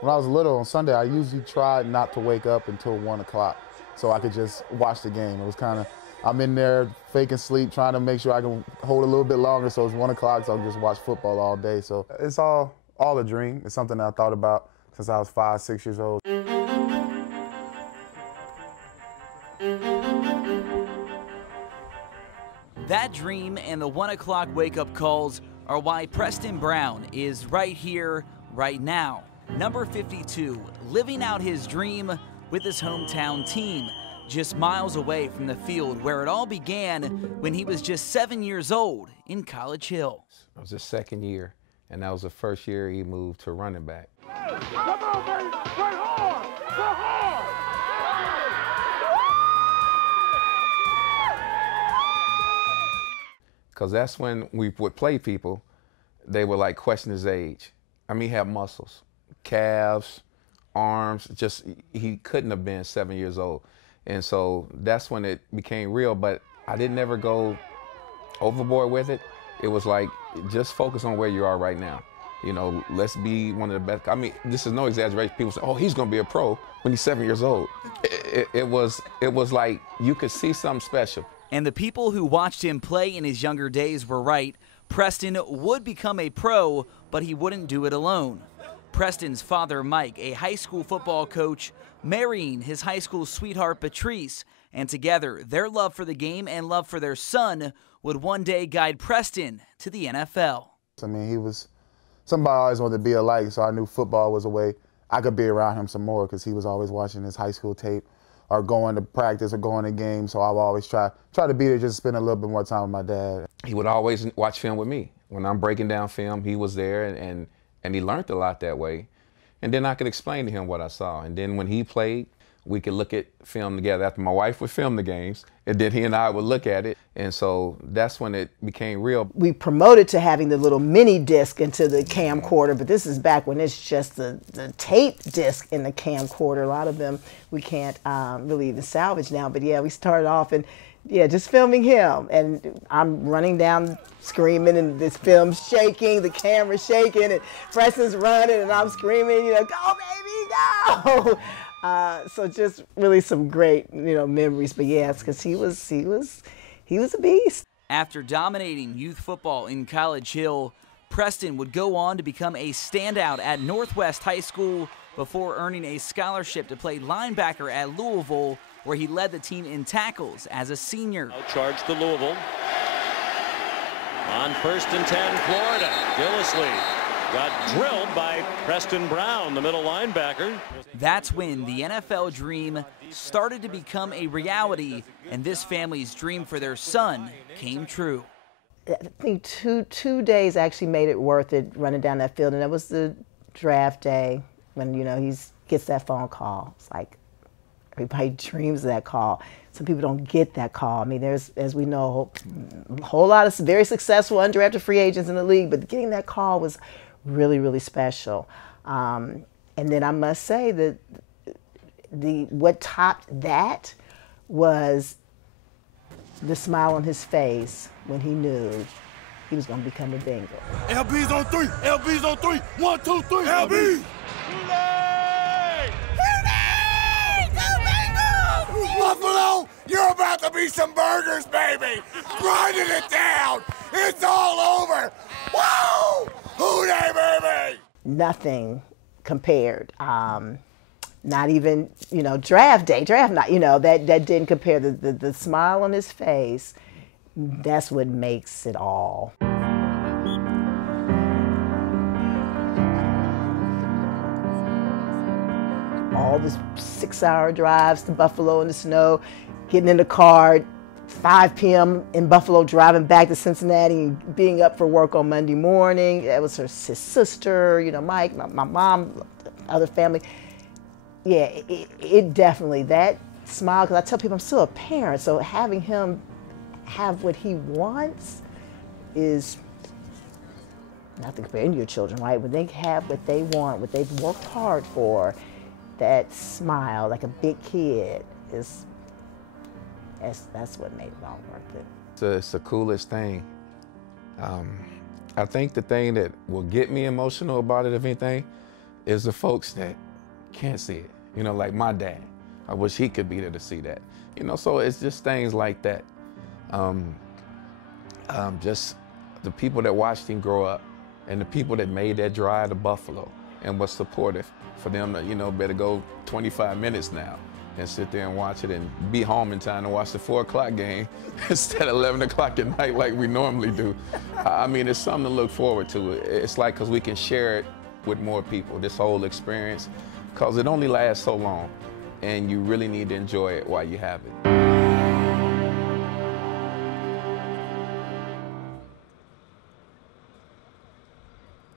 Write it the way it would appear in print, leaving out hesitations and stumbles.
when I was little on Sunday, I usually tried not to wake up until 1 o'clock so I could just watch the game. It was kind of, I'm in there faking sleep, trying to make sure I can hold a little bit longer so it's 1 o'clock so I can just watch football all day. So it's all a dream. It's something that I thought about since I was 5, 6 years old. That dream and the 1 o'clock wake-up calls are why Preston Brown is right here, right now. Number 52, living out his dream with his hometown team, just miles away from the field where it all began when he was just 7 years old in College Hill. It was his second year, and that was the first year he moved to running back. Hey, come on, baby, play hard, play hard! Because that's when we would play people, they would like question his age. I mean, he had muscles, calves, arms, just he couldn't have been 7 years old. And so that's when it became real, but I didn't ever go overboard with it. It was like, just focus on where you are right now. You know, let's be one of the best. I mean, this is no exaggeration. People say, oh, he's gonna be a pro when he's 7 years old. It was like you could see something special. And the people who watched him play in his younger days were right. Preston would become a pro, but he wouldn't do it alone. Preston's father, Mike, a high school football coach, marrying his high school sweetheart, Patrice, and together, their love for the game and love for their son would one day guide Preston to the NFL. I mean, he was somebody I always wanted to be alike, so I knew football was a way I could be around him some more because he was always watching his high school tape or going to practice or going to games, so I would always try to be there, just spend a little bit more time with my dad. He would always watch film with me. When I'm breaking down film, he was there, and he learned a lot that way. And then I could explain to him what I saw. And then when he played, we could look at film together. After my wife would film the games, and then he and I would look at it. And so that's when it became real. We promoted to having the little mini disc into the camcorder, but this is back when it's just the tape disc in the camcorder. A lot of them we can't really even salvage now. But yeah, we started off and yeah, just filming him. And I'm running down screaming, and this film's shaking, the camera's shaking, and Preston's running, and I'm screaming, you know, go baby, go! So just really some great, you know, memories. But yes, because he was a beast. After dominating youth football in College Hill, Preston would go on to become a standout at Northwest High School before earning a scholarship to play linebacker at Louisville, where he led the team in tackles as a senior. Charge to Louisville. On 1st and 10, Florida. Gillisley got drilled by Preston Brown, the middle linebacker. That's when the NFL dream started to become a reality, and this family's dream for their son came true. I think two days actually made it worth it running down that field, and that was the draft day when, you know, he gets that phone call. It's like everybody dreams of that call. Some people don't get that call. I mean, there's, as we know, a whole lot of very successful undrafted free agents in the league, but getting that call was really, really special. And then I must say that what topped that was the smile on his face when he knew he was going to become a Bengal. LB's on 3, LB's on 3, 1, 2, 3, LB! Buffalo, you're about to be some burgers, baby! Grinding it down! It's all over! Woo! Hooday, baby! Nothing compared. Not even, you know, draft night, you know, that didn't compare. The smile on his face, that's what makes it all. All the 6-hour drives to Buffalo in the snow, getting in the car, 5 p.m. in Buffalo, driving back to Cincinnati, and being up for work on Monday morning. That was his sister, you know, Mike, my mom, other family. Yeah, it definitely, that smile, because I tell people I'm still a parent, so having him have what he wants is nothing compared to your children, right? When they have what they want, what they've worked hard for, that smile, like a big kid, that's what made it all worth it. It's the coolest thing. I think the thing that will get me emotional about it, if anything, is the folks that can't see it. You know, like my dad. I wish he could be there to see that. You know, so it's just things like that. Just the people that watched him grow up and the people that made that drive to Buffalo and was supportive for them to, you know, better go 25 minutes now and sit there and watch it and be home in time to watch the 4 o'clock game instead of 11 o'clock at night like we normally do. I mean, it's something to look forward to. It's like, because we can share it with more people, this whole experience, because it only lasts so long and you really need to enjoy it while you have it.